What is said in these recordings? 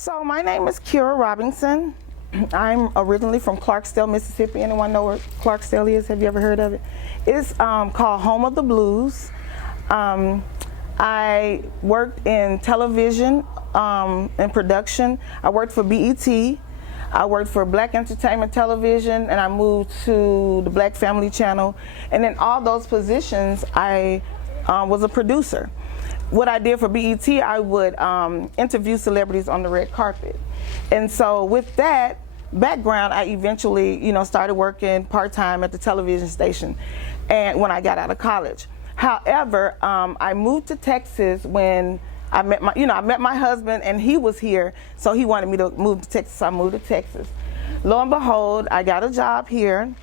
So my name is Kyra Robinson. I'm originally from Clarksdale, Mississippi. Anyone know where Clarksdale is? Have you ever heard of it? It's called Home of the Blues. I worked in television and production. I worked for BET. I worked for Black Entertainment Television, and I moved to the Black Family Channel. And in all those positions, I was a producer. What I did for BET, I would interview celebrities on the red carpet. And so with that background, I eventually, started working part-time at the television station and when I got out of college. However, I moved to Texas when I met my husband, and he was here, so he wanted me to move to Texas, so I moved to Texas. Lo and behold, I got a job here,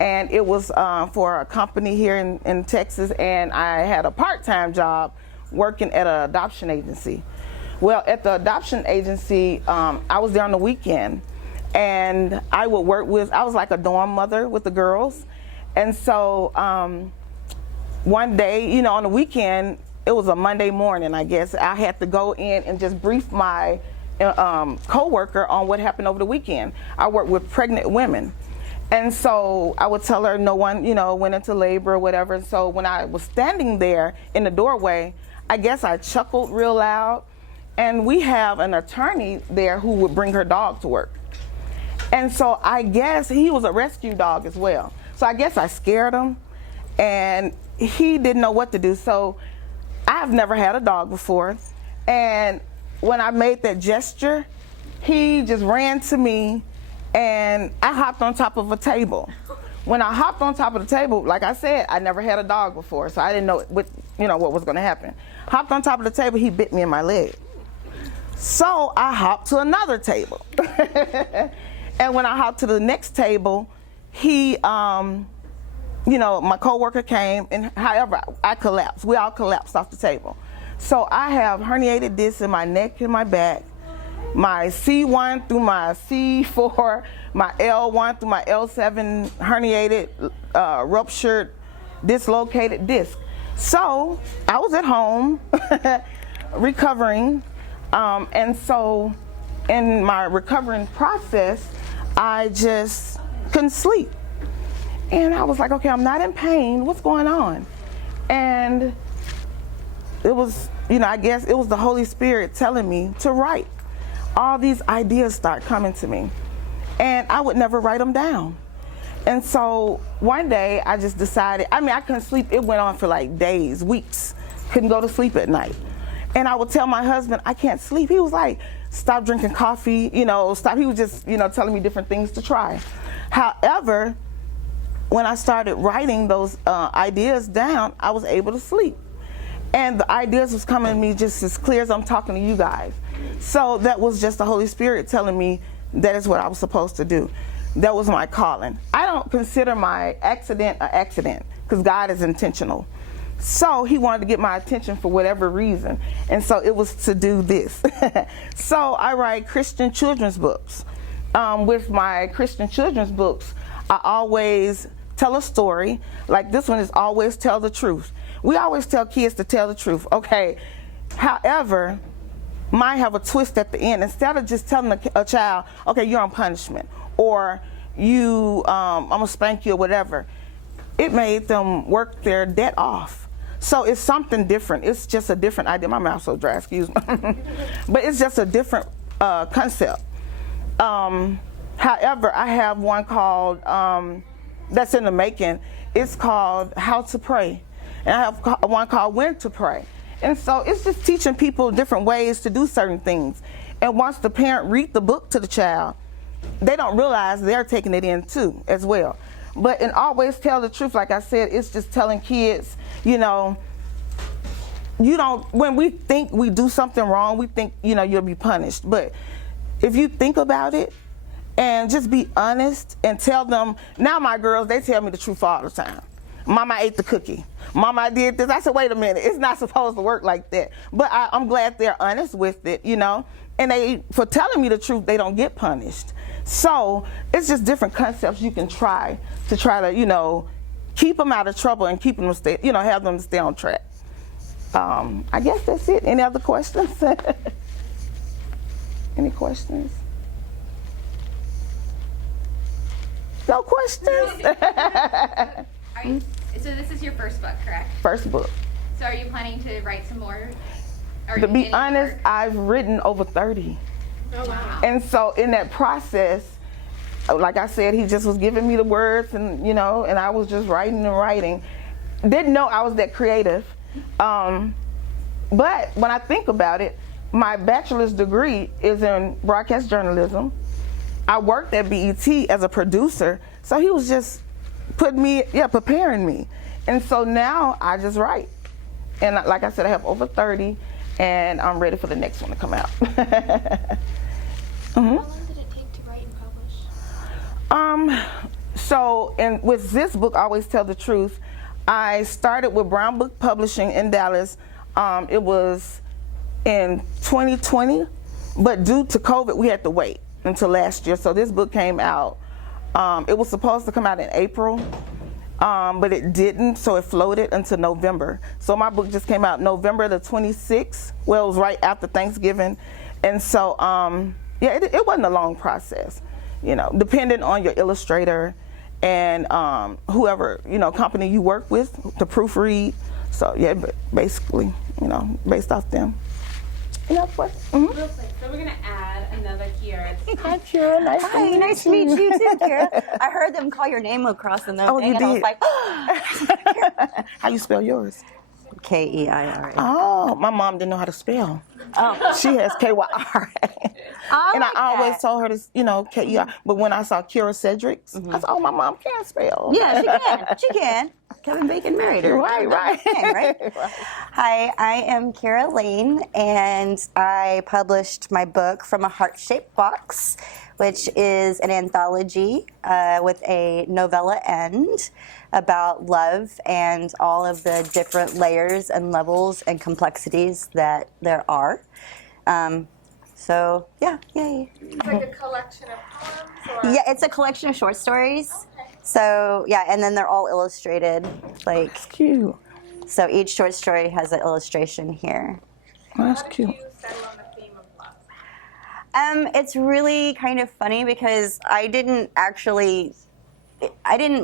and it was for a company here in Texas, and I had a part-time job working at an adoption agency. Well, at the adoption agency, I was there on the weekend, and I was like a dorm mother with the girls. And so one day, on the weekend, it was a Monday morning, I guess, I had to go in and just brief my co-worker on what happened over the weekend. I work with pregnant women. And so I would tell her no one, went into labor or whatever. And so when I was standing there in the doorway, I guess I chuckled real loud. And we have an attorney there who would bring her dog to work. And so I guess he was a rescue dog as well. So I guess I scared him, and he didn't know what to do. So I've never had a dog before. And when I made that gesture, he just ran to me, and I hopped on top of a table. When I hopped on top of the table, like I said, I never had a dog before, so I didn't know what was going to happen. Hopped on top of the table, he bit me in my leg. So I hopped to another table. And when I hopped to the next table, he, my coworker came, and however, I collapsed. We all collapsed off the table. So I have herniated discs in my neck and my back, my C1 through my C4, my L1 through my L7 herniated, ruptured, dislocated disc. So I was at home recovering, and so in my recovering process, I just couldn't sleep. And I was like, okay, I'm not in pain, what's going on? And it was, I guess it was the Holy Spirit telling me to write. All these ideas start coming to me, and I would never write them down. And so one day I just decided, I couldn't sleep. It went on for like days, weeks. Couldn't go to sleep at night. And I would tell my husband, I can't sleep. He was like, stop drinking coffee, stop. He was just, telling me different things to try. However, when I started writing those ideas down, I was able to sleep. And the ideas was coming to me just as clear as I'm talking to you guys. So that was just the Holy Spirit telling me that is what I was supposed to do. That was my calling. I don't consider my accident an accident, because God is intentional. So he wanted to get my attention for whatever reason. And so it was to do this. So I write Christian children's books. With my Christian children's books, I always tell a story. Like this one is always tell the truth. We always tell kids to tell the truth. Okay. However, mine have a twist at the end. Instead of just telling a child, okay, you're on punishment, or I'm gonna spank you or whatever, it made them work their debt off. So it's something different. It's just a different idea. My mouth's so dry, excuse me. But it's just a different concept. However, I have one called, that's in the making. It's called How to Pray. And I have one called When to Pray. And so it's just teaching people different ways to do certain things. And once the parent read the book to the child, they don't realize they're taking it in too, as well. But and always tell the truth, like I said, it's just telling kids, when we think we do something wrong, we think, you'll be punished. But if you think about it and just be honest and tell them, now my girls, they tell me the truth all the time. Mama ate the cookie. Mama, I did this. I said, wait a minute, it's not supposed to work like that. But I'm glad they're honest with it, And for telling me the truth, they don't get punished. So it's just different concepts you can try to, keep them out of trouble and keep them have them stay on track. I guess that's it. Any other questions? Any questions? No questions? So this is your first book, correct? First book. So are you planning to write some more? To be honest, I've written over 30. Oh, wow. And so in that process, like I said, he just was giving me the words and, you know, and I was just writing and writing. Didn't know I was that creative. But when I think about it, my bachelor's degree is in broadcast journalism. I worked at BET as a producer, so he was just preparing me. And so now I just write. And like I said, I have over 30, and I'm ready for the next one to come out. How long did it take to write and publish? And with this book, I Always Tell the Truth, I started with Brown Book Publishing in Dallas. It was in 2020, but due to COVID, we had to wait until last year. So this book came out. It was supposed to come out in April, but it didn't, so it floated until November. So my book just came out November the 26th. Well, it was right after Thanksgiving. And so, it wasn't a long process, you know, depending on your illustrator and whoever, you know, company you work with to proofread. So, yeah, but basically, you know, based off them. Real quick, so we're going to add another Kyra. Hi, Kyra. Nice to meet you too, Kyra. I heard them call your name across the note. Oh, you and did? I was like, How you spell yours? Keira. Oh, my mom didn't know how to spell. Oh. She has Kyra. And I always told her to, you know, Keira. But when I saw Kyra Cedrics, I said, oh, my mom can spell. Yeah, she can. She can. Kevin Bacon married her. Right. Right? Hi, I am Kyra Lane, and I published my book From a Heart-Shaped Box, which is an anthology with a novella end about love and all of the different layers and levels and complexities that there are. So, yeah, yay. It's like a collection of poems? Or? Yeah, it's a collection of short stories. Okay. So, yeah, and then they're all illustrated. Like, Cute. so each short story has an illustration here. That's How did cute. you settle on the theme of love? It's really kind of funny because I didn't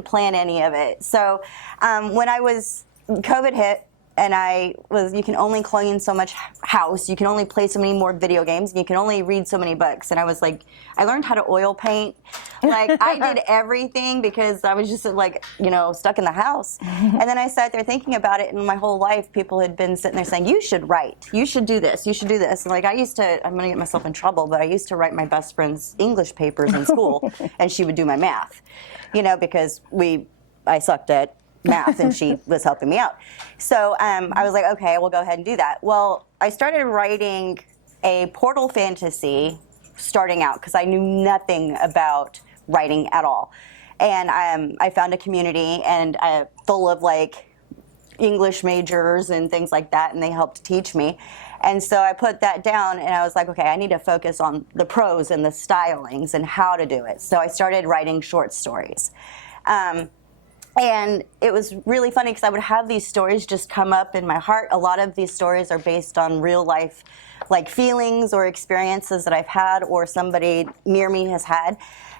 plan any of it. So when COVID hit, and you can only clean so much house, you can only play so many more video games, and you can only read so many books. And I was like, I learned how to oil paint. Like, I did everything because I was just like, you know, stuck in the house. And then I sat there thinking about it, and my whole life, people had been sitting there saying, you should write, you should do this, you should do this. And like, I'm gonna get myself in trouble, but I used to write my best friend's English papers in school, and she would do my math, you know, because I sucked at math and she was helping me out. So I was like, okay, we'll go ahead and do that. Well, I started writing a portal fantasy starting out because I knew nothing about writing at all. And I found a community and full of like English majors and things like that, and they helped teach me. And so I put that down and I was like, okay, I need to focus on the prose and the stylings and how to do it. So I started writing short stories. And it was really funny because I would have these stories just come up in my heart. A lot of these stories are based on real life, like feelings or experiences that I've had or somebody near me has had.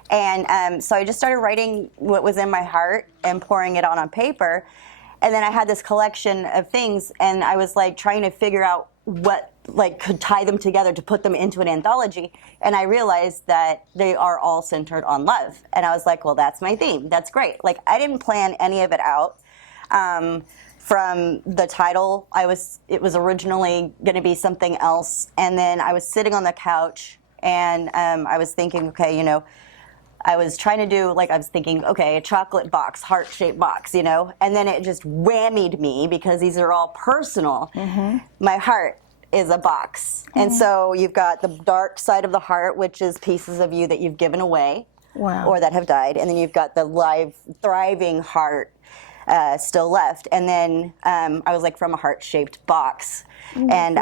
And so I just started writing what was in my heart and pouring it out on paper. And then I had this collection of things, and I was like trying to figure out what like could tie them together to put them into an anthology. And I realized that they are all centered on love. And I was like, well, that's my theme. That's great. Like, I didn't plan any of it out. From the title, it was originally going to be something else. And then I was sitting on the couch, and I was thinking, okay, you know, I was trying to do, like, I was thinking, okay, a chocolate box, heart-shaped box, you know? And then it just whammied me because these are all personal. Mm-hmm. My heart is a box. Mm-hmm. And so you've got the dark side of the heart, which is pieces of you that you've given away. Wow. Or that have died. And then you've got the live, thriving heart still left. And then I was like, from a heart-shaped box. And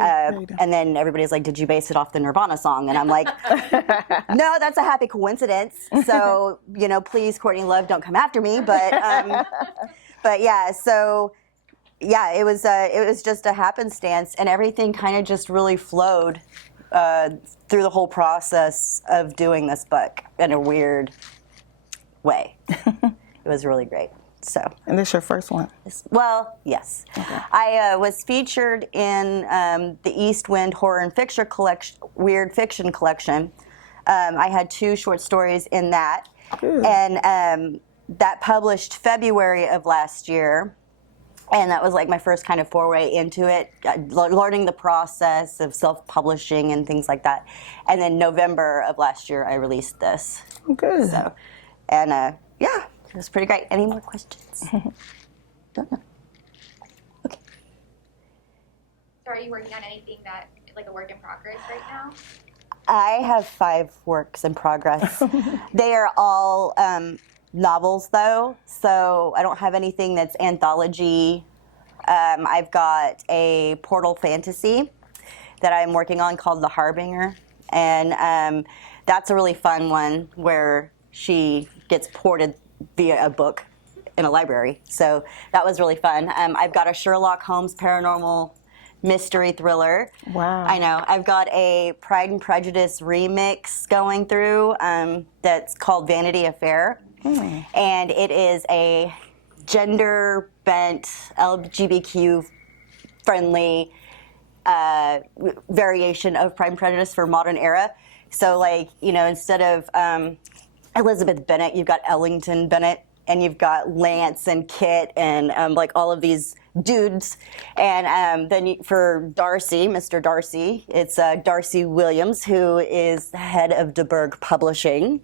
then everybody's like, did you base it off the Nirvana song? And I'm like, no, that's a happy coincidence. So, you know, please, Courtney Love, don't come after me. But yeah, so yeah, it was just a happenstance, and everything kind of just really flowed through the whole process of doing this book in a weird way. It was really great. So, And this your first one? well, yes. Okay. I was featured in the East Wind Horror and Fiction Collection, Weird Fiction Collection. I had 2 short stories in that. Good. And that published February of last year. And that was like my first kind of foray into it, learning the process of self-publishing and things like that. And then November of last year, I released this. Good. So, and yeah, it was pretty great. Any more questions? Don't know. Okay. So are you working on anything that, like a work in progress right now? I have 5 works in progress. They are all novels, though, so I don't have anything that's anthology. I've got a portal fantasy that I'm working on called The Harbinger, and that's a really fun one where she gets ported via a book in a library. So that was really fun. I've got a Sherlock Holmes paranormal mystery thriller. Wow. I know. I've got a Pride and Prejudice remix going through that's called Vanity Affair. And it is a gender-bent, LGBTQ-friendly variation of Pride and Prejudice for modern era. So, like, you know, instead of Elizabeth Bennet, you've got Ellington Bennet, and you've got Lance and Kit and like all of these dudes. And then for Darcy, Mr. Darcy, it's Darcy Williams, who is the head of DeBerg Publishing,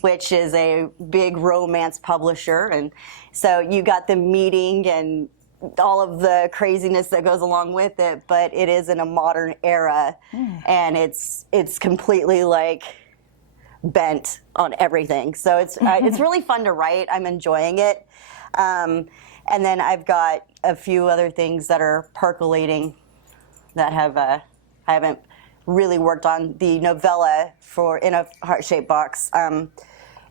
which is a big romance publisher. And so you got them meeting and all of the craziness that goes along with it, but it is in a modern era, and it's completely like bent on everything. So it's really fun to write. I'm enjoying it. And then I've got a few other things that are percolating that have I haven't really worked on. The novella for In a Heart-Shaped Box.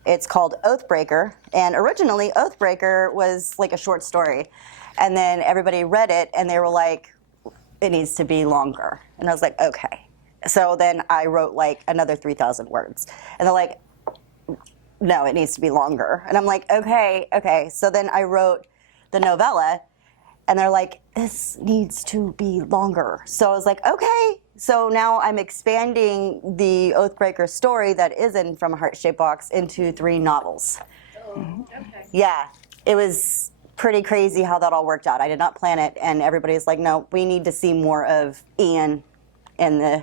It's called Oathbreaker, and originally Oathbreaker was like a short story, and then everybody read it and they were like, it needs to be longer. And I was like, okay. So then I wrote like another 3,000 words, and they're like, no, it needs to be longer. And I'm like, okay. So then I wrote the novella, and they're like, this needs to be longer. So I was like, okay. So now I'm expanding the Oathbreaker story that is in From a Heart-Shaped Box into 3 novels. Oh, okay. Yeah, it was pretty crazy how that all worked out. I did not plan it, and everybody's like, no, we need to see more of Ian and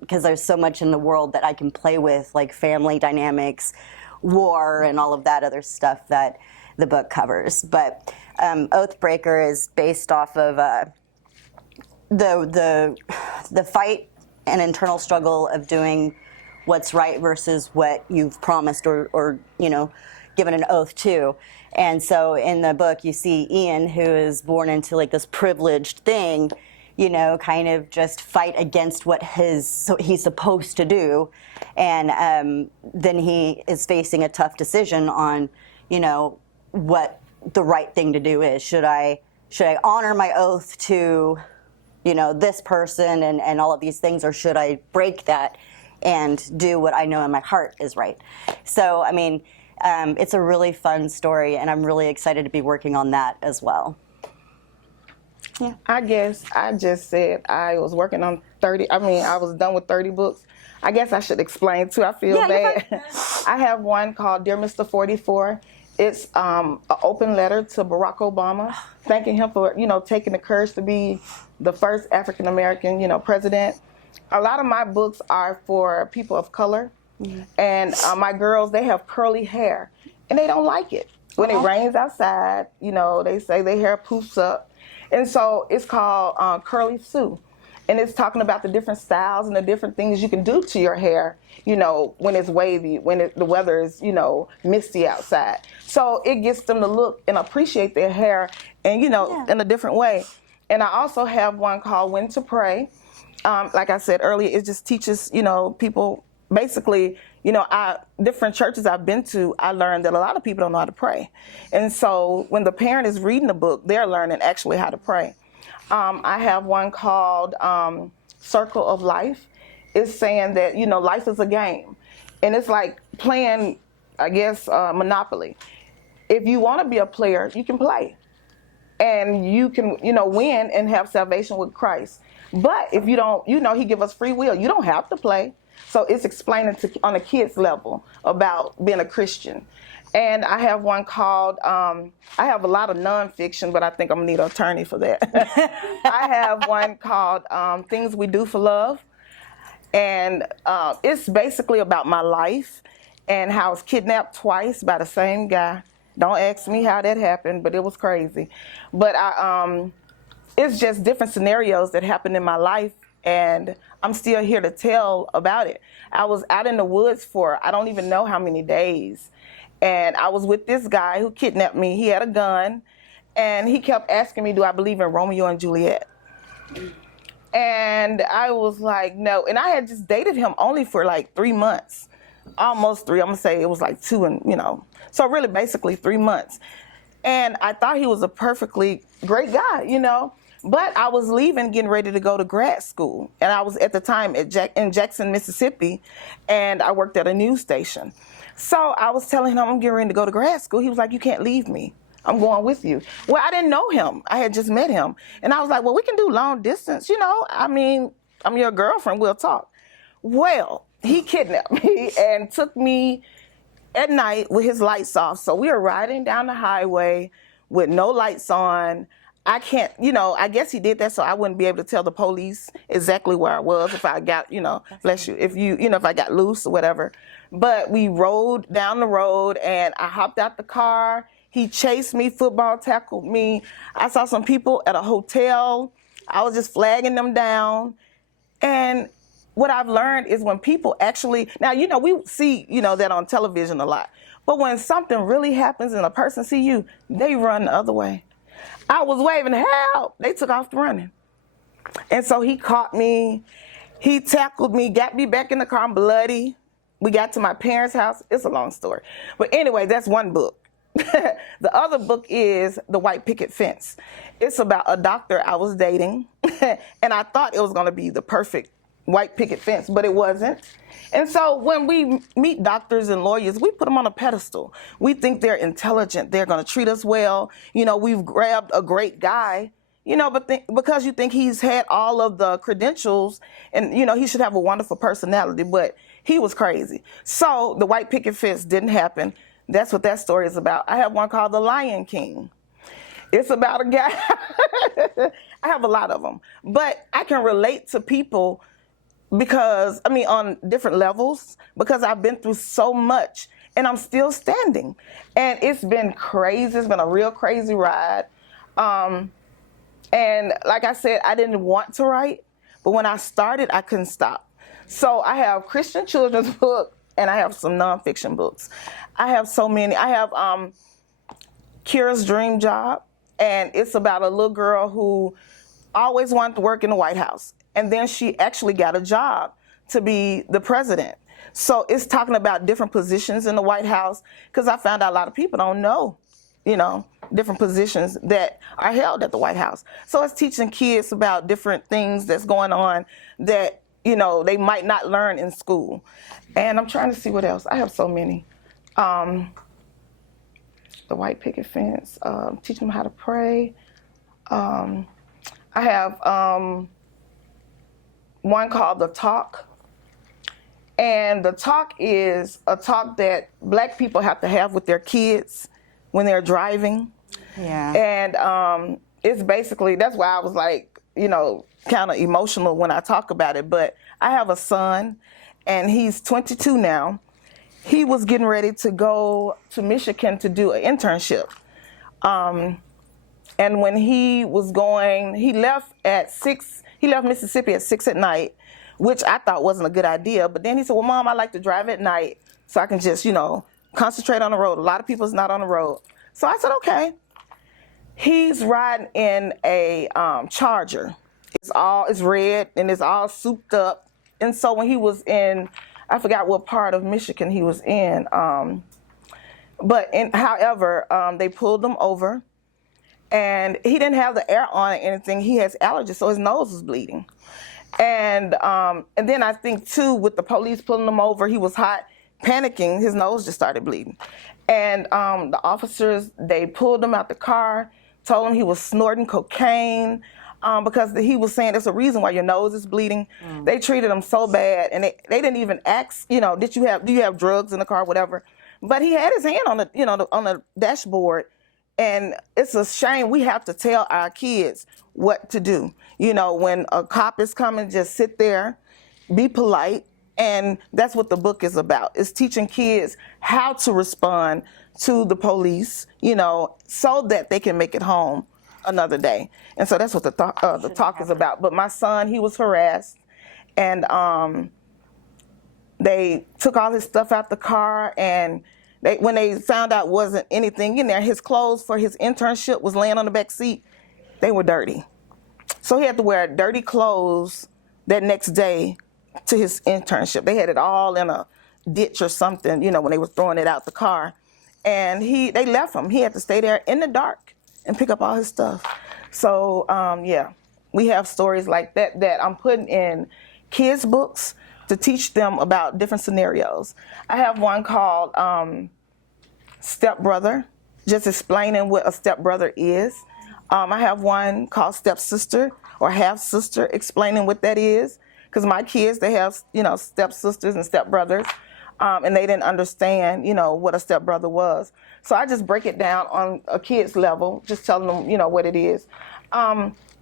because there's so much in the world that I can play with, like family dynamics, war, and all of that other stuff that the book covers. But Oathbreaker is based off of the fight and internal struggle of doing what's right versus what you've promised or you know, given an oath to. And so in the book you see Ian, who is born into like this privileged thing, you know, kind of just fight against what he's supposed to do. And then he is facing a tough decision on, you know, what the right thing to do is. Should I honor my oath to, you know, this person and all of these things, or should I break that and do what I know in my heart is right? So, I mean, it's a really fun story, and I'm really excited to be working on that as well. Yeah. I guess I just said I was working on 30. I mean, I was done with 30 books. I guess I should explain too. I feel bad. I have one called Dear Mr. 44. It's an open letter to Barack Obama, thanking him for, you know, taking the courage to be the first African American, you know, president. A lot of my books are for people of color, and my girls, they have curly hair, and they don't like it. When it rains outside, you know, they say their hair poofs up. And so it's called Curly Sue. And it's talking about the different styles and the different things you can do to your hair, you know, when it's wavy, when the weather is, you know, misty outside. So it gets them to look and appreciate their hair and, you know, in a different way. And I also have one called When to Pray. Like I said earlier, it just teaches, you know, people basically, you know, different churches I've been to, I learned that a lot of people don't know how to pray. And so when the parent is reading the book, they're learning actually how to pray. I have one called Circle of Life, is saying that, life is a game. And it's like playing, I guess, Monopoly. If you want to be a player, you can play. And you can, win and have salvation with Christ. But if you don't, he give us free will. You don't have to play. So it's explaining on a kid's level about being a Christian. And I have one called, I have a lot of nonfiction, but I think I'm going to need an attorney for that. I have one called Things We Do for Love. And it's basically about my life and how I was kidnapped twice by the same guy. Don't ask me how that happened, but it was crazy. But it's just different scenarios that happened in my life, and I'm still here to tell about it. I was out in the woods for I don't even know how many days, and I was with this guy who kidnapped me. He had a gun, and he kept asking me, do I believe in Romeo and Juliet? And I was like, no. And I had just dated him only for like 3 months. Almost 3. I'm going to say it was like 2 and, So really basically 3 months. And I thought he was a perfectly great guy, But I was leaving, getting ready to go to grad school. And I was at the time in Jackson, Mississippi, and I worked at a news station. So I was telling him I'm getting ready to go to grad school. He was like, you can't leave me. I'm going with you. Well, I didn't know him. I had just met him. And I was like, well, we can do long distance, I mean, I'm your girlfriend. We'll talk. Well, he kidnapped me and took me at night with his lights off. So we were riding down the highway with no lights on. I can't, I guess he did that so I wouldn't be able to tell the police exactly where I was if I got, bless you, if I got loose or whatever. But we rode down the road and I hopped out the car. He chased me, football tackled me. I saw some people at a hotel. I was just flagging them down. And what I've learned is when people actually, now, we see, that on television a lot. But when something really happens and a person see you, they run the other way. I was waving help. They took off running. And so he caught me. He tackled me, got me back in the car. I'm bloody. We got to my parents' house. It's a long story. But anyway, that's one book. The other book is The White Picket Fence. It's about a doctor I was dating. And I thought it was going to be the perfect white picket fence, but it wasn't. And so when we meet doctors and lawyers, we put them on a pedestal. We think they're intelligent. They're going to treat us well. We've grabbed a great guy, but because you think he's had all of the credentials and, he should have a wonderful personality, but he was crazy. So the white picket fence didn't happen. That's what that story is about. I have one called The Lion King. It's about a guy. I have a lot of them, but I can relate to people because, on different levels, because I've been through so much and I'm still standing. And it's been crazy. It's been a real crazy ride. And like I said, I didn't want to write, but when I started, I couldn't stop. So I have Christian children's book and I have some nonfiction books. I have so many. I have Kyra's Dream Job, and it's about a little girl who always wanted to work in the White House. And then she actually got a job to be the president. So it's talking about different positions in the White House, because I found out a lot of people don't know, different positions that are held at the White House. So it's teaching kids about different things that's going on that, they might not learn in school. And I'm trying to see what else. I have so many. The White Picket Fence, teaching them how to pray. I have one called The Talk. And The Talk is a talk that Black people have to have with their kids when they're driving. Yeah. And it's basically, that's why I was like, kind of emotional when I talk about it. But I have a son, and he's 22 now. He was getting ready to go to Michigan to do an internship. And when he was going, he left Mississippi at 6 at night, which I thought wasn't a good idea. But then he said, well, Mom, I like to drive at night so I can just, concentrate on the road. A lot of people's not on the road. So I said, okay. He's riding in a Charger. It's red and it's all souped up. And so when he was in, I forgot what part of Michigan he was in. However, they pulled him over. And he didn't have the air on or anything. He has allergies, so his nose was bleeding. And then I think too, with the police pulling him over, he was hot, panicking. His nose just started bleeding. And the officers, they pulled him out the car, told him he was snorting cocaine because he was saying there's a reason why your nose is bleeding. They treated him so bad, and they didn't even ask, do you have drugs in the car, whatever. But he had his hand on on the dashboard, and it's a shame. We have to tell our kids what to do. When a cop is coming, just sit there, be polite. And that's what the book is about. It's teaching kids how to respond to the police, so that they can make it home another day. And so that's what the talk is about. But my son, he was harassed, and they took all his stuff out the car, and when they found out wasn't anything in there, his clothes for his internship was laying on the back seat. They were dirty. So he had to wear dirty clothes that next day to his internship. They had it all in a ditch or something, when they were throwing it out the car. And they left him. He had to stay there in the dark and pick up all his stuff. So, we have stories like that I'm putting in kids' books to teach them about different scenarios. I have one called Stepbrother, just explaining what a stepbrother is. I have one called Stepsister or Half-Sister, explaining what that is. Because my kids, they have, stepsisters and stepbrothers, and they didn't understand, what a stepbrother was. So I just break it down on a kid's level, just telling them, what it is.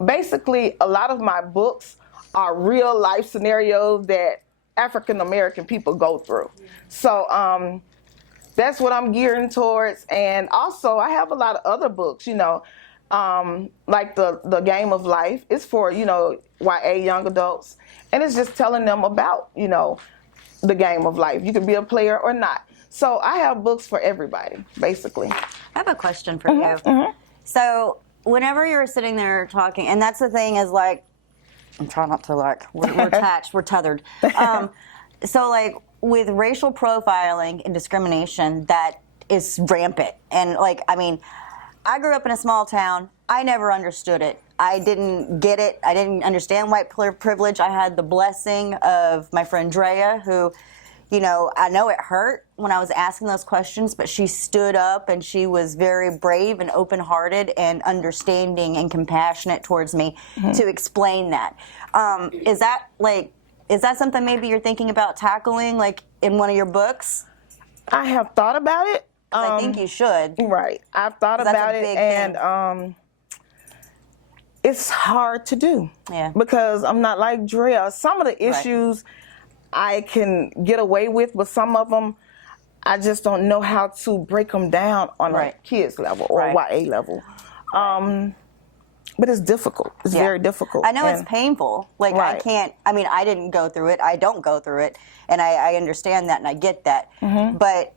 Basically, a lot of my books are real life scenarios that African American people go through. So that's what I'm gearing towards. And also, I have a lot of other books, like the Game of Life. It's for, YA young adults. And it's just telling them about, the game of life. You can be a player or not. So I have books for everybody, basically. I have a question for you. So whenever you're sitting there talking, and that's the thing is like, I'm trying not to we're attached, we're tethered. So like with racial profiling and discrimination, that is rampant. And I grew up in a small town. I never understood it. I didn't get it. I didn't understand white privilege. I had the blessing of my friend Drea, who, I know it hurt when I was asking those questions, but she stood up and she was very brave and open-hearted and understanding and compassionate towards me to explain that. Is that something maybe you're thinking about tackling, in one of your books? I have thought about it. I think you should. Right. I've thought about it, and it's hard to do. Yeah. Because I'm not like Drea. Some of the issues I can get away with, but some of them I just don't know how to break them down on a kids level or YA level. But it's difficult. It's very difficult. I know it's painful. I can't, I didn't go through it. I don't go through it. And I understand that and I get that. But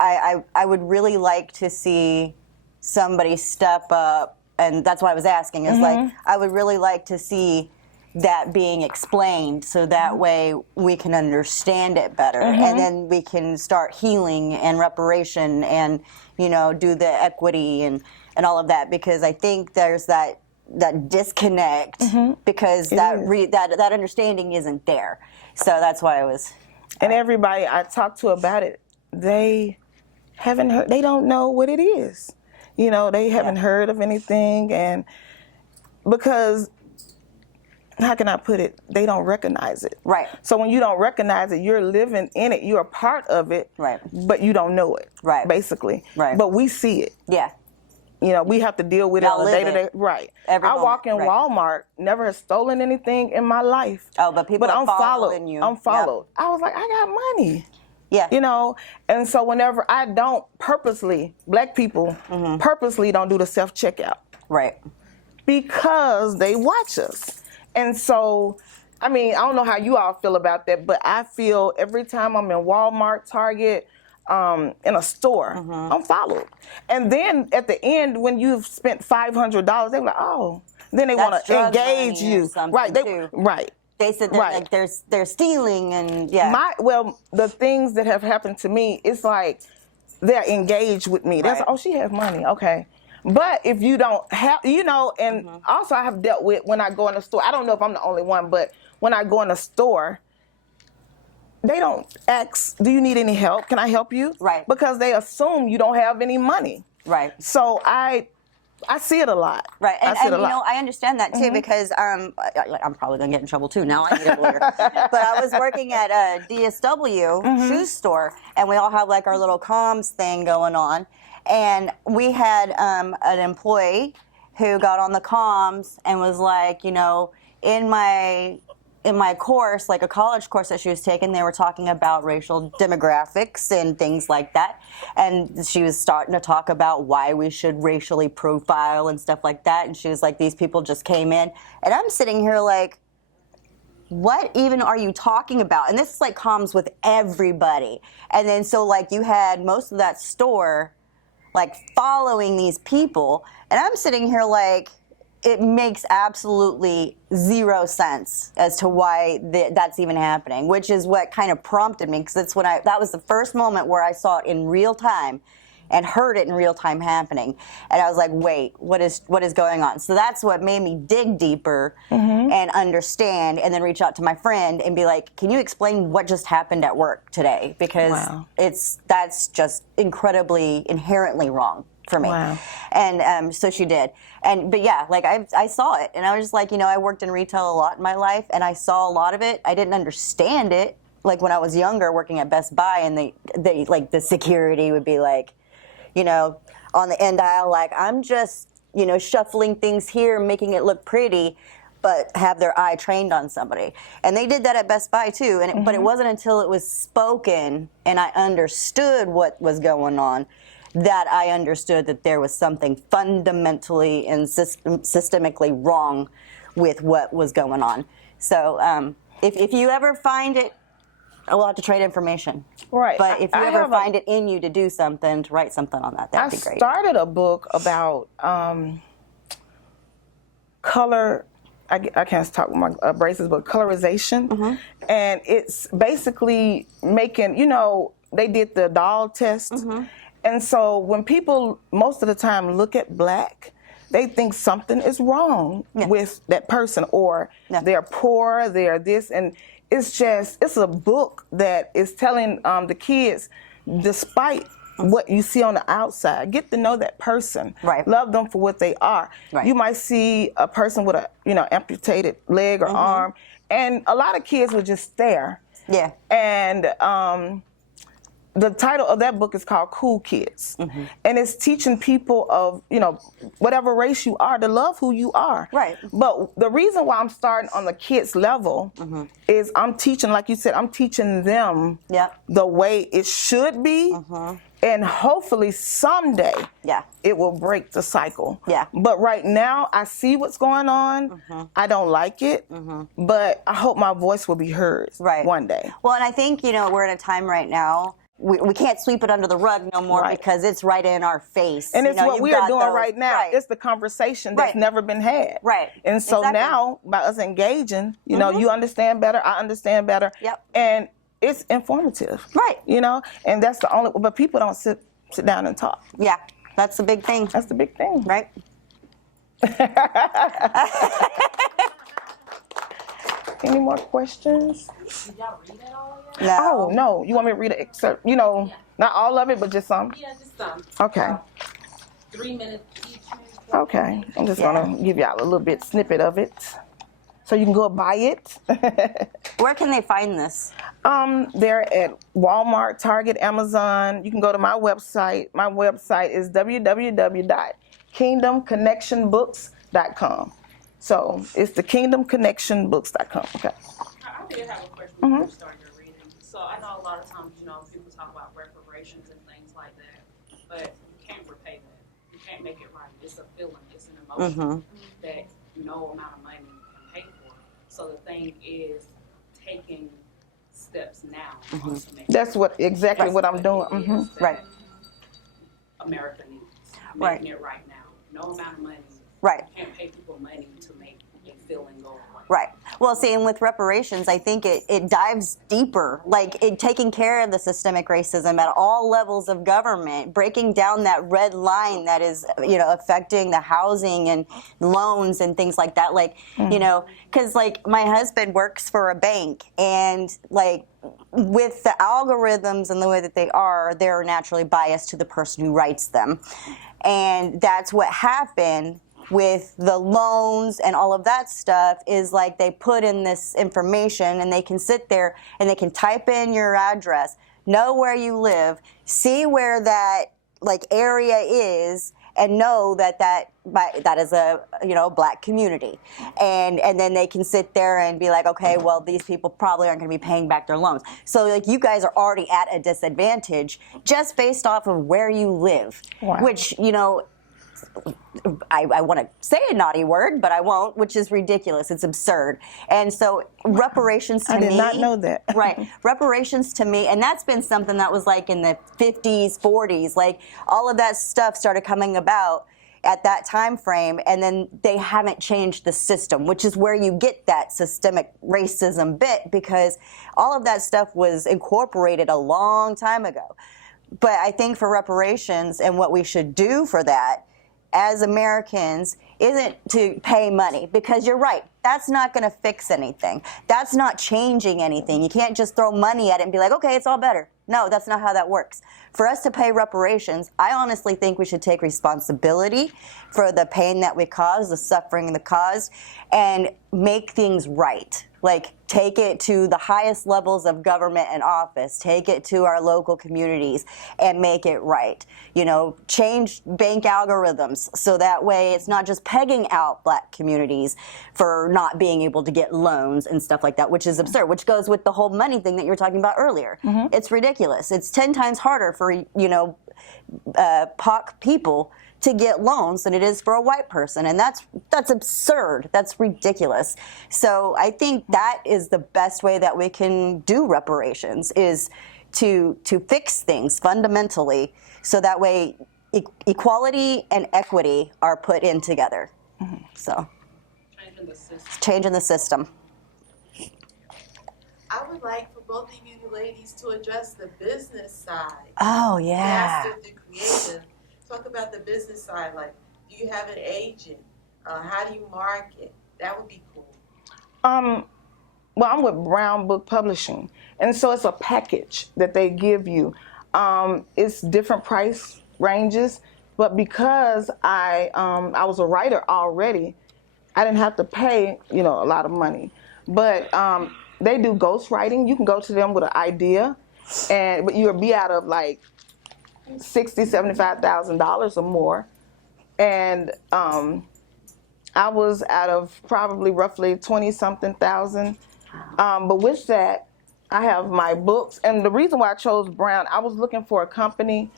I would really like to see somebody step up, and that's why I was asking, is I would really like to see that being explained so that way we can understand it better, and then we can start healing and reparation and, do the equity and all of that, because I think there's that disconnect because that understanding isn't there. So that's why I was... And everybody I talk to about it, they haven't heard, they don't know what it is. They haven't heard of anything, and because, how can I put it, they don't recognize it. Right. So when you don't recognize it, you're living in it, you're a part of it, but you don't know it, basically. Right. But we see it. Yeah. We have to deal with it on a day-to-day. Right. I walk in Walmart, never have stolen anything in my life. Oh, but people are following you. I'm followed. Yep. I was like, I got money. Yeah. And so whenever I don't purposely, black people purposely don't do the self-checkout. Right. Because they watch us. And so, I don't know how you all feel about that, but I feel every time I'm in Walmart, Target, in a store, I'm followed. And then at the end, when you've spent $500, they're like, oh, then they want to engage you. Right. They said that they're stealing and the things that have happened to me, it's like they're engaged with me. That's she has money, okay. But if you don't have, and also I have dealt with when I go in the store. I don't know if I'm the only one, but when I go in a store, they don't ask, do you need any help? Can I help you? Right. Because they assume you don't have any money. Right. So I see it a lot. Right, and I see it a you lot. know, I understand that too because I'm probably gonna get in trouble too. Now I need a lawyer. But I was working at a DSW shoe store, and we all have like our little comms thing going on, and we had an employee who got on the comms and was like, you know, in my course, like a college course that she was taking, they were talking about racial demographics and things like that. And she was starting to talk about why we should racially profile and stuff like that. And she was like, these people just came in. And I'm sitting here like, what even are you talking about? And this is like comms with everybody. And then so like you had most of that store like following these people. And I'm sitting here like, it makes absolutely zero sense as to why that's even happening, which is what kind of prompted me, because that's when that was the first moment where I saw it in real time and heard it in real time happening. And I was like, wait, what is going on? So that's what made me dig deeper and understand, and then reach out to my friend and be like, can you explain what just happened at work today? Because that's just incredibly inherently wrong for me. Wow. And so she did. But yeah, like I saw it, and I was just like, you know, I worked in retail a lot in my life, and I saw a lot of it. I didn't understand it. Like when I was younger working at Best Buy, and they like the security would be like, you know, on the end aisle, like, I'm just, you know, shuffling things here, making it look pretty, but have their eye trained on somebody. And they did that at Best Buy too. And but it wasn't until it was spoken and I understood what was going on that I understood that there was something fundamentally and systemically wrong with what was going on. So if you ever find it, we'll have to trade information. Right. But if you ever find it in you to do something, to write something on that'd be great. I started a book about color. I can't talk with my braces, but colorization. And it's basically making, you know, they did the doll test. And so when people most of the time look at black, they think something is wrong with that person, or they're poor, they're this. And it's a book that is telling the kids, despite what you see on the outside, get to know that person. Right. Love them for what they are. Right. You might see a person with a, you know, amputated leg or arm, and a lot of kids would just stare. Yeah. And the title of that book is called Cool Kids. And it's teaching people of, you know, whatever race you are, to love who you are. Right. But the reason why I'm starting on the kids level is I'm teaching, like you said, I'm teaching them the way it should be. And hopefully someday it will break the cycle. Yeah. But right now, I see what's going on. I don't like it, but I hope my voice will be heard one day. Well, and I think, you know, we're in a time right now, we can't sweep it under the rug no more because it's right in our face. And it's you know, what we are doing right now. It's the conversation that's never been had. Right. And so now, by us engaging, you know, you understand better, I understand better. And it's informative. Right. You know, and that's the only, but people don't sit down and talk. Yeah, that's the big thing. That's the big thing. Right. Any more questions? Did y'all read it all yet? No. Oh, no. You want me to read an excerpt? You know, not all of it, but just some? Yeah, just some. Okay. 3 minutes each. Okay. I'm just going to give y'all a little bit snippet of it so you can go buy it. Where can they find this? They're at Walmart, Target, Amazon. You can go to my website. My website is www.kingdomconnectionbooks.com. So it's the kingdomconnectionbooks.com. Okay. I did have a question before you started your reading. So I know a lot of times, you know, people talk about reparations and things like that, but you can't repay that. You can't make it right. It's a feeling. It's an emotion that no amount of money can pay for. So the thing is taking steps now. To make That's what what I'm doing. Right. America needs. Making it right now. No amount of money. Right. You can't pay people money to make a feeling go away. Right. Well, see, and with reparations, I think it dives deeper, like taking care of the systemic racism at all levels of government, breaking down that red line that is, affecting the housing and loans and things like that. Like, because like my husband works for a bank, and like with the algorithms and the way that they're naturally biased to the person who writes them. And that's what happened with the loans and all of that stuff, is like they put in this information and they can sit there and they can type in your address, know where you live, see where that like area is, and know that is a black community, and then they can sit there and be like, okay, well, these people probably aren't going to be paying back their loans. So like you guys are already at a disadvantage just based off of where you live. Wow. Which I want to say a naughty word, but I won't, which is ridiculous. It's absurd. And so reparations to me... I did not know that. Right. Reparations to me, and that's been something that was like in the 50s, 40s. Like all of that stuff started coming about at that time frame, and then they haven't changed the system, which is where you get that systemic racism bit, because all of that stuff was incorporated a long time ago. But I think for reparations and what we should do for that as Americans isn't to pay money, because you're right, that's not going to fix anything. That's not changing anything. You can't just throw money at it and be like, okay, it's all better. No, that's not how that works. For us to pay reparations, I honestly think we should take responsibility for the pain that we caused, the suffering the caused, and make things right. Like, take it to the highest levels of government and office, take it to our local communities and make it right. Change bank algorithms so that way it's not just pegging out black communities for not being able to get loans and stuff like that, which is absurd, which goes with the whole money thing that you were talking about earlier. Mm-hmm. It's ridiculous. It's 10 times harder for, POC people to get loans than it is for a white person, and that's absurd. That's ridiculous. So I think that is the best way that we can do reparations, is to fix things fundamentally, so that way equality and equity are put in together. Mm-hmm. So changing the system. I would like for both of you ladies to address the business side. Oh yeah. Master the creative. Talk about the business side. Like, do you have an agent? How do you market? That would be cool. Well, I'm with Brown Book Publishing, and so it's a package that they give you. It's different price ranges, but because I was a writer already, I didn't have to pay a lot of money. But they do ghostwriting. You can go to them with an idea, but you'll be out of like $60,000, $75,000 or more, and I was out of probably roughly 20-something thousand. But with that, I have my books, and the reason why I chose Brown, I was looking for a company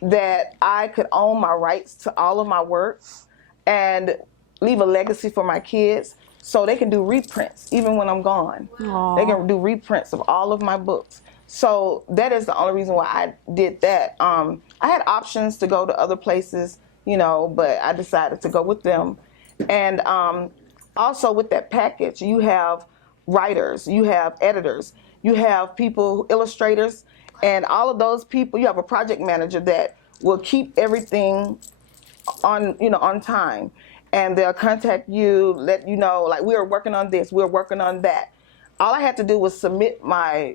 that I could own my rights to all of my works and leave a legacy for my kids, so they can do reprints even when I'm gone. Aww. They can do reprints of all of my books. So that is the only reason why I did that. I had options to go to other places, but I decided to go with them. And also with that package, you have writers, you have editors, you have people, illustrators, and all of those people. You have a project manager that will keep everything on time, and they'll contact you, let you know, like, we're working on this, we're working on that. All I had to do was submit my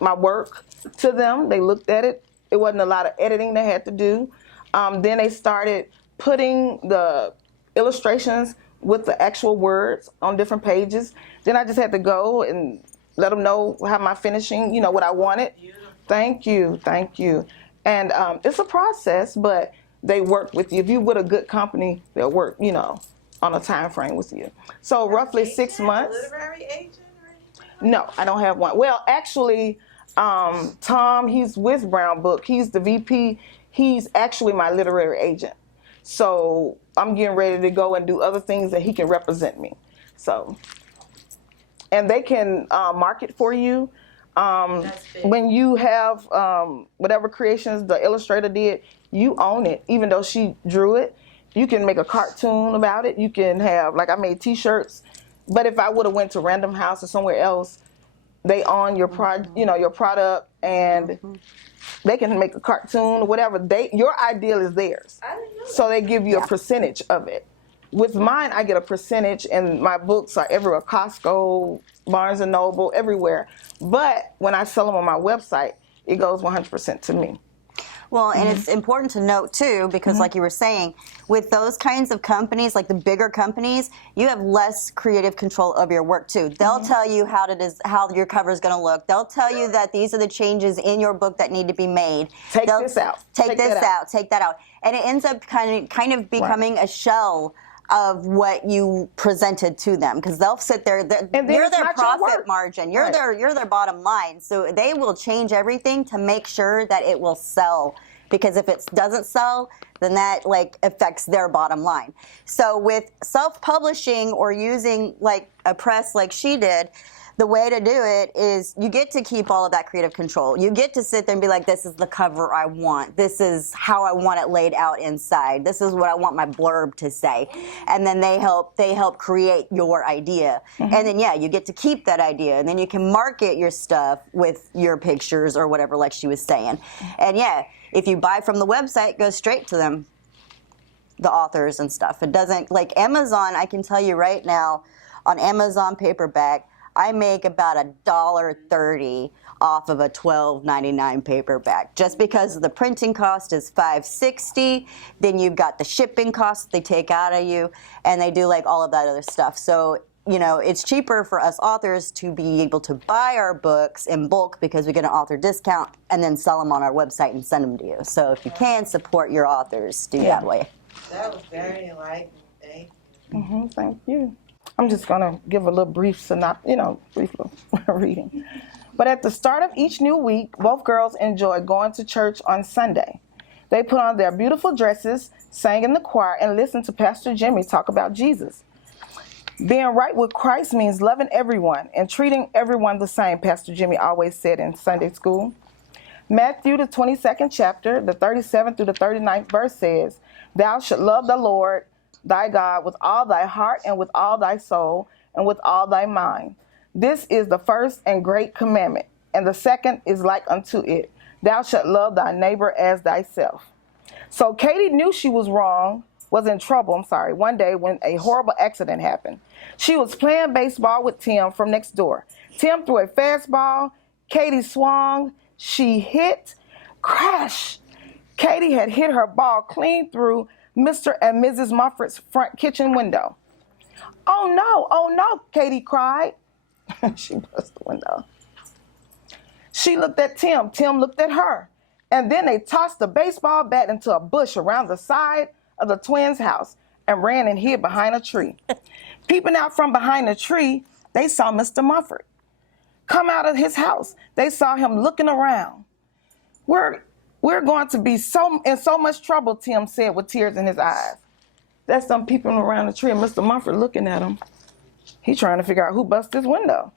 work to them. They looked at it. It wasn't a lot of editing they had to do. Then they started putting the illustrations with the actual words on different pages. Then I just had to go and let them know how my finishing, what I wanted. Thank you. And it's a process, but they work with you. If you're with a good company, they'll work, on a time frame with you. So roughly 6 months. A literary agent or anything? No, I don't have one. Well, actually, Tom, he's with Brown Book. He's the VP. He's actually my literary agent. So I'm getting ready to go and do other things that he can represent me. So, and they can market for you. When you have whatever creations the illustrator did, you own it, even though she drew it. You can make a cartoon about it. You can have, like I made T-shirts, but if I would have went to Random House or somewhere else, they own your your product, and they can make a cartoon or whatever. Your ideal is theirs, so they give you a percentage of it. With mine, I get a percentage, and my books are everywhere: Costco, Barnes and Noble, everywhere. But when I sell them on my website, it goes 100% to me. Well, and it's important to note too, because like you were saying, with those kinds of companies, like the bigger companies, you have less creative control of your work too. They'll tell you how your cover is going to look. They'll tell you that these are the changes in your book that need to be made. Take this out. Take this out. Take that out. And it ends up kind of becoming a shell of what you presented to them, because they'll sit there. You're their profit margin. You're their bottom line. So they will change everything to make sure that it will sell. Because if it doesn't sell, then that affects their bottom line. So with self-publishing or using a press like she did, the way to do it is you get to keep all of that creative control. You get to sit there and be like, this is the cover I want. This is how I want it laid out inside. This is what I want my blurb to say. And then they help create your idea. And then, you get to keep that idea. And then you can market your stuff with your pictures or whatever, like she was saying. And if you buy from the website, it goes straight to them, the authors and stuff. It doesn't, like Amazon, I can tell you right now, on Amazon paperback, I make about $1.30 off of a $12.99 paperback, just because the printing cost is $5.60. Then you've got the shipping costs they take out of you, and they do all of that other stuff. So it's cheaper for us authors to be able to buy our books in bulk because we get an author discount, and then sell them on our website and send them to you. So if you can support your authors, do that way. That was very enlightening. Thank you. Thank you. I'm just going to give a little brief synopsis, brief little reading. But at the start of each new week, both girls enjoy going to church on Sunday. They put on their beautiful dresses, sang in the choir, and listened to Pastor Jimmy talk about Jesus. Being right with Christ means loving everyone and treating everyone the same, Pastor Jimmy always said in Sunday school. Matthew, the 22nd chapter, the 37th through the 39th verse says, "Thou shalt love the Lord thy God with all thy heart and with all thy soul and with all thy mind. This is the first and great commandment, and the second is like unto it. Thou shalt love thy neighbor as thyself." So Katie knew she was in trouble, one day when a horrible accident happened. She was playing baseball with Tim from next door. Tim threw a fastball. Katie swung. She hit. Crash! Katie had hit her ball clean through Mr. and Mrs. Mumford's front kitchen window. Oh no, Katie cried. She burst the window. She looked at Tim. Tim looked at her. And then they tossed the baseball bat into a bush around the side of the twins' house and ran and hid behind a tree. Peeping out from behind the tree, they saw Mr. Mumford come out of his house. They saw him looking around. We're going to be in so much trouble, Tim said with tears in his eyes. That's them peeping around the tree and Mr. Mumford looking at him. He's trying to figure out who busted his window.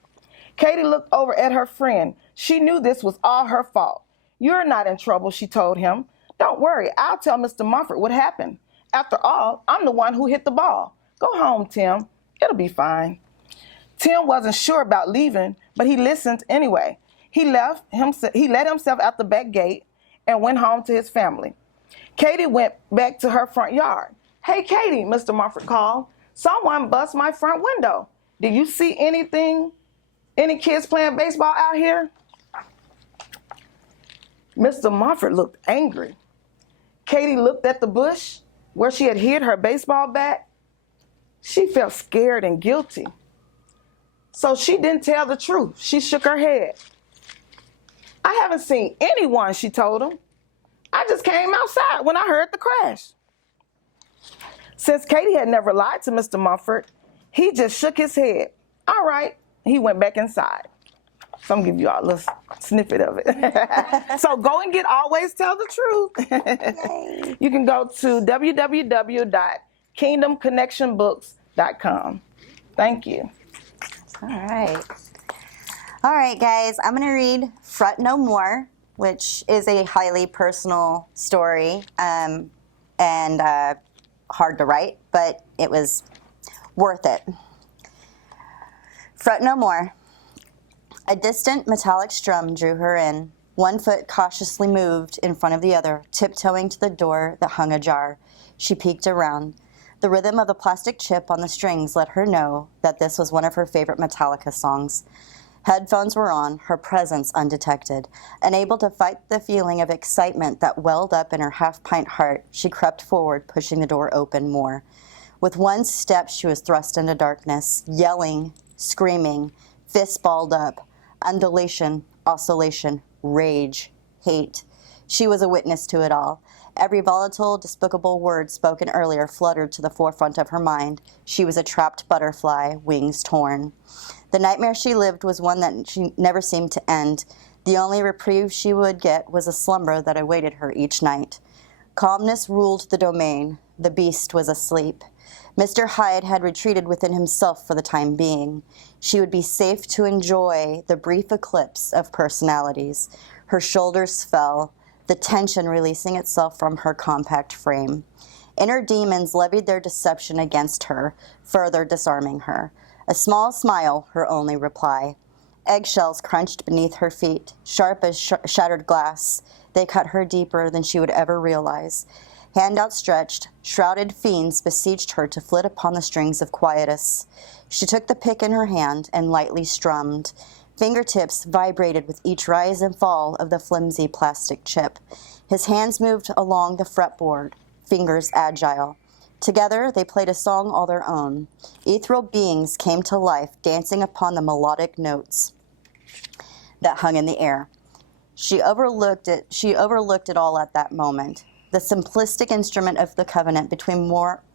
Katie looked over at her friend. She knew this was all her fault. "You're not in trouble," she told him. "Don't worry, I'll tell Mr. Mumford what happened. After all, I'm the one who hit the ball. Go home, Tim. It'll be fine." Tim wasn't sure about leaving, but he listened anyway. He let himself out the back gate and went home to his family. Katie went back to her front yard. "Hey, Katie," Mr. Mumford called. "Someone bust my front window. Do you see anything? Any kids playing baseball out here?" Mr. Mumford looked angry. Katie looked at the bush where she had hid her baseball bat. She felt scared and guilty. So she didn't tell the truth. She shook her head. "I haven't seen anyone," she told him. "I just came outside when I heard the crash." Since Katie had never lied to Mr. Mumford, he just shook his head. "All right." He went back inside. So I'm going to give you all a little snippet of it. So go and always tell the truth. You can go to www.kingdomconnectionbooks.com. Thank you. All right, guys, I'm going to read Fret No More, which is a highly personal story. And hard to write, but it was worth it. Fret no more. A distant metallic strum drew her in. One foot cautiously moved in front of the other, tiptoeing to the door that hung ajar. She peeked around. The rhythm of the plastic chip on the strings let her know that this was one of her favorite Metallica songs. Headphones were on, her presence undetected. Unable to fight the feeling of excitement that welled up in her half-pint heart, she crept forward, pushing the door open more. With one step, she was thrust into darkness, yelling, screaming, fists balled up, undulation, oscillation, rage, hate. She was a witness to it all. Every volatile, despicable word spoken earlier fluttered to the forefront of her mind. She was a trapped butterfly, wings torn. The nightmare she lived was one that she never seemed to end. The only reprieve she would get was a slumber that awaited her each night. Calmness ruled the domain. The beast was asleep. Mr. Hyde had retreated within himself for the time being. She would be safe to enjoy the brief eclipse of personalities. Her shoulders fell, the tension releasing itself from her compact frame. Inner demons levied their deception against her, further disarming her. A small smile, her only reply. Eggshells crunched beneath her feet, sharp as shattered glass. They cut her deeper than she would ever realize. Hand outstretched, shrouded fiends besieged her to flit upon the strings of quietus. She took the pick in her hand and lightly strummed. Fingertips vibrated with each rise and fall of the flimsy plastic chip. His hands moved along the fretboard, fingers agile. Together, they played a song all their own. Ethereal beings came to life, dancing upon the melodic notes that hung in the air. She overlooked it all at that moment. The simplistic instrument of the covenant between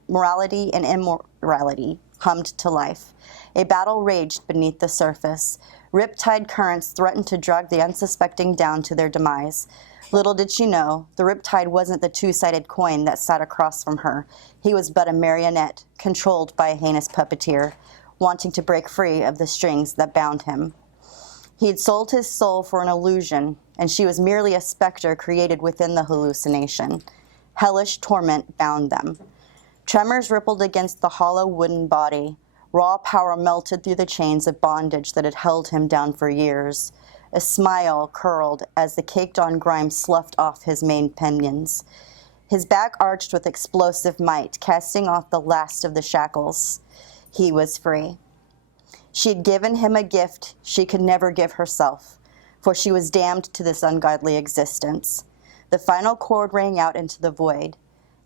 morality and immorality hummed to life. A battle raged beneath the surface. Riptide currents threatened to drag the unsuspecting down to their demise. Little did she know, the riptide wasn't the two-sided coin that sat across from her. He was but a marionette, controlled by a heinous puppeteer, wanting to break free of the strings that bound him. He had sold his soul for an illusion, and she was merely a specter created within the hallucination. Hellish torment bound them. Tremors rippled against the hollow wooden body. Raw power melted through the chains of bondage that had held him down for years. A smile curled as the caked-on grime sloughed off his main pinions. His back arched with explosive might, casting off the last of the shackles. He was free. She had given him a gift she could never give herself, for she was damned to this ungodly existence. The final chord rang out into the void.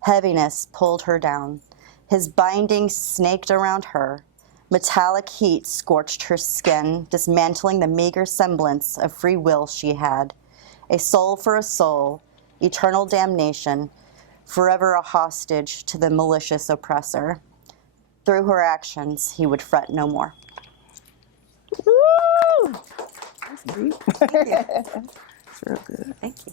Heaviness pulled her down. His binding snaked around her. Metallic heat scorched her skin, dismantling the meager semblance of free will she had. A soul for a soul, eternal damnation, forever a hostage to the malicious oppressor. Through her actions, he would fret no more. Woo! That's deep. Thank you. It's real good. Thank you.